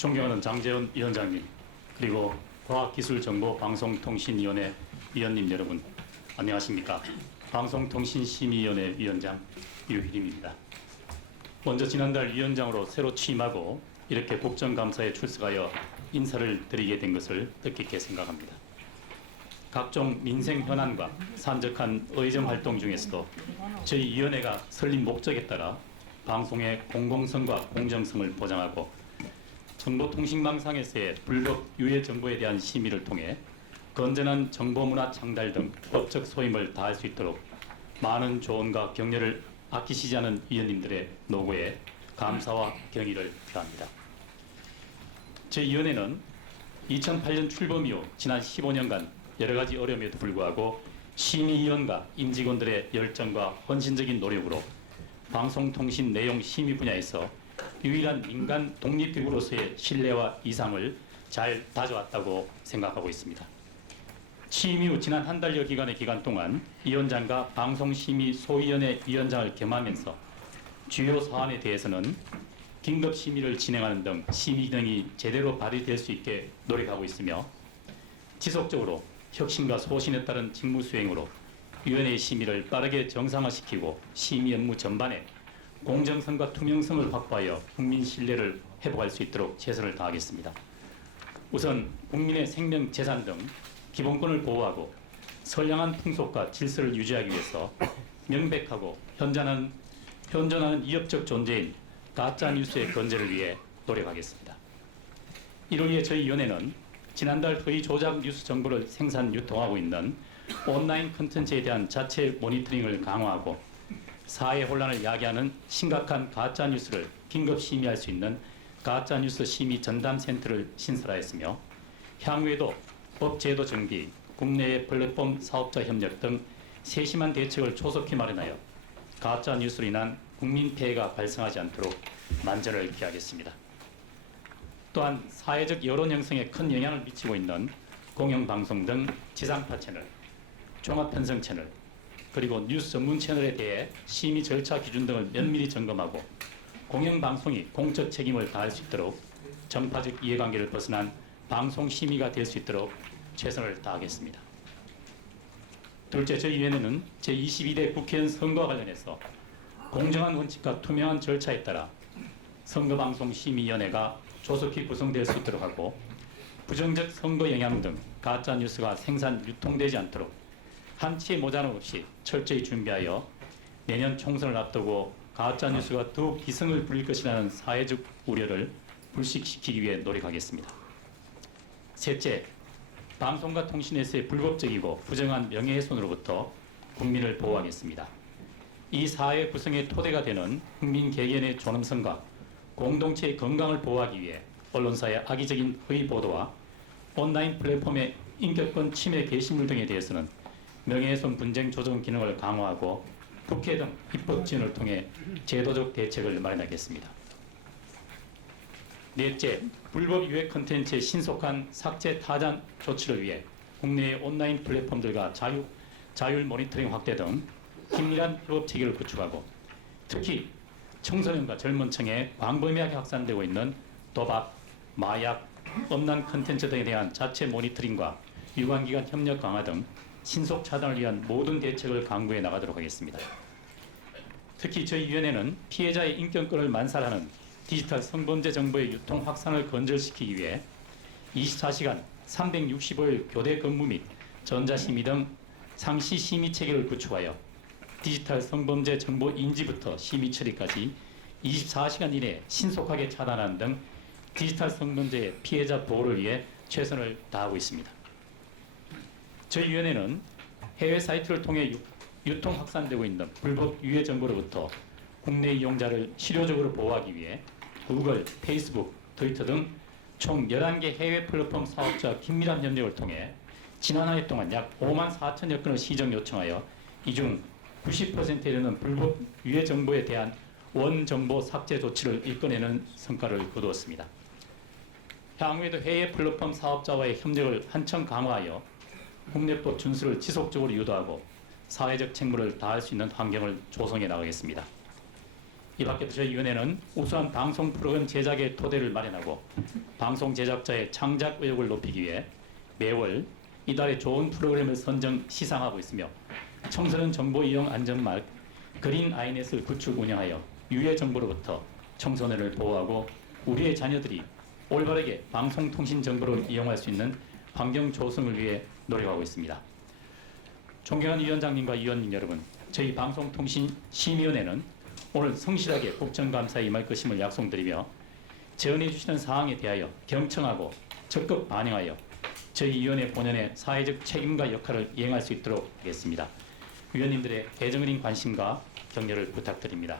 존경하는 장재원 위원장님, 그리고 과학기술정보방송통신위원회 위원님 여러분, 안녕하십니까. 방송통신심의위원회 위원장 유희림입니다. 먼저 지난달 위원장으로 새로 취임하고 이렇게 국정감사에 출석하여 인사를 드리게 된 것을 뜻깊게 생각합니다. 각종 민생 현안과 산적한 의정 활동 중에서도 저희 위원회가 설립 목적에 따라 방송의 공공성과 공정성을 보장하고 정보통신망상에서의 불법 유해 정보에 대한 심의를 통해 건전한 정보문화 창달 등 법적 소임을 다할 수 있도록 많은 조언과 격려를 아끼시지 않은 위원님들의 노고에 감사와 경의를 표합니다. 제2위원회는 2008년 출범 이후 지난 15년간 여러 가지 어려움에도 불구하고 심의위원과 임직원들의 열정과 헌신적인 노력으로 방송통신 내용 심의 분야에서 유일한 민간 독립기구로서의 신뢰와 이상을 잘 다져왔다고 생각하고 있습니다. 취임 이후 지난 한 달여 기간의 기간 동안 위원장과 방송심의 소위원회 위원장을 겸하면서 주요 사안에 대해서는 긴급 심의를 진행하는 등 심의 기능이 제대로 발휘될 수 있게 노력하고 있으며 지속적으로 혁신과 소신에 따른 직무 수행으로 위원회의 심의를 빠르게 정상화시키고 심의 업무 전반에 공정성과 투명성을 확보하여 국민 신뢰를 회복할 수 있도록 최선을 다하겠습니다. 우선 국민의 생명, 재산 등 기본권을 보호하고 선량한 풍속과 질서를 유지하기 위해서 명백하고 현존하는 위협적 존재인 가짜뉴스의 건재를 위해 노력하겠습니다. 이를 위해 저희 위원회는 지난달 허위 조작 뉴스 정보를 생산 유통하고 있는 온라인 콘텐츠에 대한 자체 모니터링을 강화하고 사회 혼란을 야기하는 심각한 가짜뉴스를 긴급 심의할 수 있는 가짜뉴스 심의 전담센터를 신설하였으며 향후에도 법제도 정비, 국내의 플랫폼 사업자 협력 등 세심한 대책을 조속히 마련하여 가짜뉴스로 인한 국민 피해가 발생하지 않도록 만전을 기하겠습니다. 또한 사회적 여론 형성에 큰 영향을 미치고 있는 공영방송 등 지상파 채널, 종합편성 채널, 그리고 뉴스 전문 채널에 대해 심의 절차 기준 등을 면밀히 점검하고 공영방송이 공적 책임을 다할 수 있도록 정파적 이해관계를 벗어난 방송 심의가 될 수 있도록 최선을 다하겠습니다. 둘째, 저희 위원회는 제22대 국회의원 선거와 관련해서 공정한 원칙과 투명한 절차에 따라 선거방송심의위원회가 조속히 구성될 수 있도록 하고 부정적 선거 영향 등 가짜뉴스가 생산, 유통되지 않도록 한치의 모자람 없이 철저히 준비하여 내년 총선을 앞두고 가짜뉴스가 더욱 기승을 부릴 것이라는 사회적 우려를 불식시키기 위해 노력하겠습니다. 셋째, 방송과 통신에서의 불법적이고 부정한 명예훼손으로부터 국민을 보호하겠습니다. 이 사회 구성의 토대가 되는 국민 개개인의 존엄성과 공동체의 건강을 보호하기 위해 언론사의 악의적인 허위 보도와 온라인 플랫폼의 인격권 침해 게시물 등에 대해서는 명예훼손 분쟁 조정 기능을 강화하고 국회 등 입법 지원을 통해 제도적 대책을 마련하겠습니다. 넷째, 불법 유해 콘텐츠의 신속한 삭제 타전 조치를 위해 국내의 온라인 플랫폼들과 자율 모니터링 확대 등 긴밀한 협업 체계를 구축하고 특히 청소년과 젊은 층에 광범위하게 확산되고 있는 도박, 마약, 음란 콘텐츠 등에 대한 자체 모니터링과 유관기관 협력 강화 등 신속 차단을 위한 모든 대책을 강구해 나가도록 하겠습니다. 특히 저희 위원회는 피해자의 인권권을 만살하는 디지털 성범죄 정보의 유통 확산을 건절시키기 위해 24시간 365일 교대 근무 및 전자심의 등 상시 심의 체계를 구축하여 디지털 성범죄 정보 인지부터 심의 처리까지 24시간 이내에 신속하게 차단하는 등 디지털 성범죄의 피해자 보호를 위해 최선을 다하고 있습니다. 저희 위원회는 해외 사이트를 통해 유통 확산되고 있는 불법 유해 정보로부터 국내 이용자를 실효적으로 보호하기 위해 구글, 페이스북, 트위터 등 총 11개 해외 플랫폼 사업자와 긴밀한 협력을 통해 지난 한 해 동안 약 5만 4천여 건을 시정 요청하여 이 중 90%에 이르는 불법 유해 정보에 대한 원정보 삭제 조치를 이끌어내는 성과를 거두었습니다. 향후에도 해외 플랫폼 사업자와의 협력을 한층 강화하여 국내법 준수를 지속적으로 유도하고 사회적 책무를 다할 수 있는 환경을 조성해 나가겠습니다. 이 밖에도 저희 위원회는 우수한 방송 프로그램 제작의 토대를 마련하고 방송 제작자의 창작 의욕을 높이기 위해 매월 이달의 좋은 프로그램을 선정 시상하고 있으며 청소년 정보 이용 안전막 그린 아이넷을 구축 운영하여 유해 정보로부터 청소년을 보호하고 우리의 자녀들이 올바르게 방송통신 정보를 이용할 수 있는 환경 조성을 위해 노력하고 있습니다. 존경하는 위원장님과 위원님 여러분, 저희 방송통신심의위원회는 오늘 성실하게 국정감사에 임할 것임을 약속드리며 제언해 주시는 사항에 대하여 경청하고 적극 반영하여 저희 위원회 본연의 사회적 책임과 역할을 이행할 수 있도록 하겠습니다. 위원님들의 애정어린 관심과 격려를 부탁드립니다.